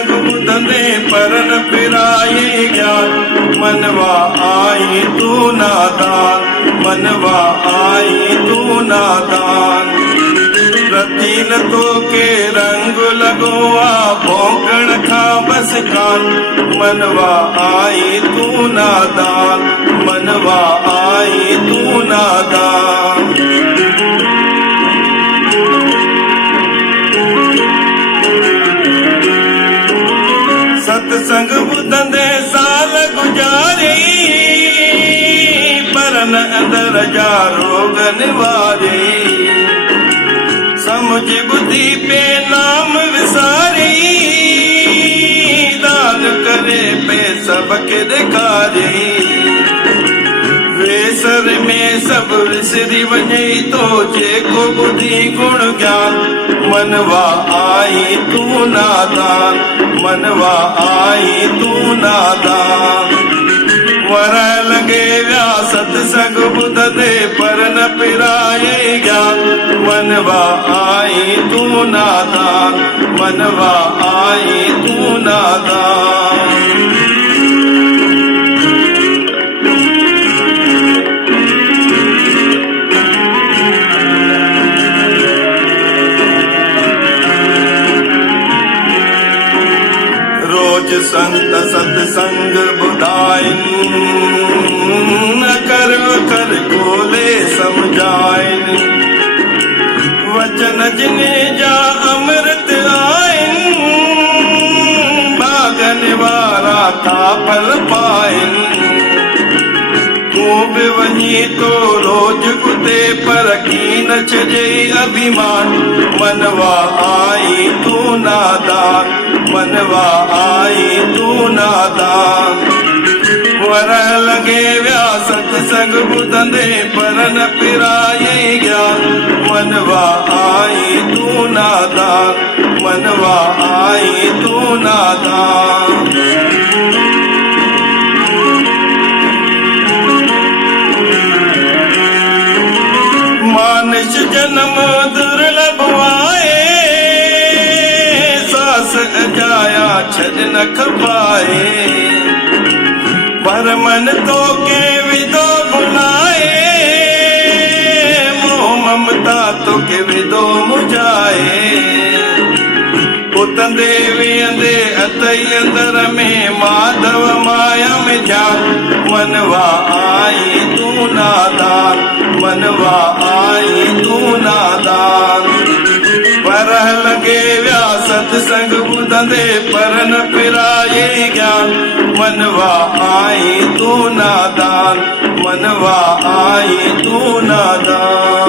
सत्संग ॿुधंदे पर न फिराए ज्ञान। मनवा आई तू नादान, मनवा आई तू नादान। रतीन तो के रंग लगो आ भौंकण खां बस कान। मनवा आई तू नादान, मनवा आई तू नादान। सत्संग ॿुधंदे साल गुजारे पर न अंदर जा रोग निवारे। समझ बुद्धि पे नाम विसारी, दान करे पे सबके ॾेखारे। वेसर में सब विसरी वञे तो जेको ॿुधी गुण ज्ञान। मनवा आई तू नादान, मनवा आई तू नादान। वर लॻे विया सत्संग ॿुधंदे पर न फिराए ज्ञान। मनवा आई तू नादान, मनवा आई तू नादान। रोज संत सत्संग ॿुधाइन, कर कर खोले समझाइन। वचन जिने जा अमृत आइन, भागन वारा था फल पाइन। तू बि वञी तो रोज कुते पर की न छजे अभिमान। मनवा आई तू नादान, मनवा आई तू नादान। वर लॻे विया सत्संग ॿुधंदे पर न फिराए ज्ञान। मनवा आई तू नादान, मनवा आई तू नादान। मानुष जन्म दुर्लभ आए, सास अजाया छॾ न खपाए। पर मन तो के विदो बुलाए, मोह ममता तो के विदो मुझाए। उतंदे वेंदे अतई अंदर में माधव माया में ध्यान। मनवा आई तू नादान, मनवा आई तू नादान। पर लॻे विया सत्संग ॿुधंदे पर न फिराए ज्ञान। मनवा आई तू नादान, मनवा आई तू नादान।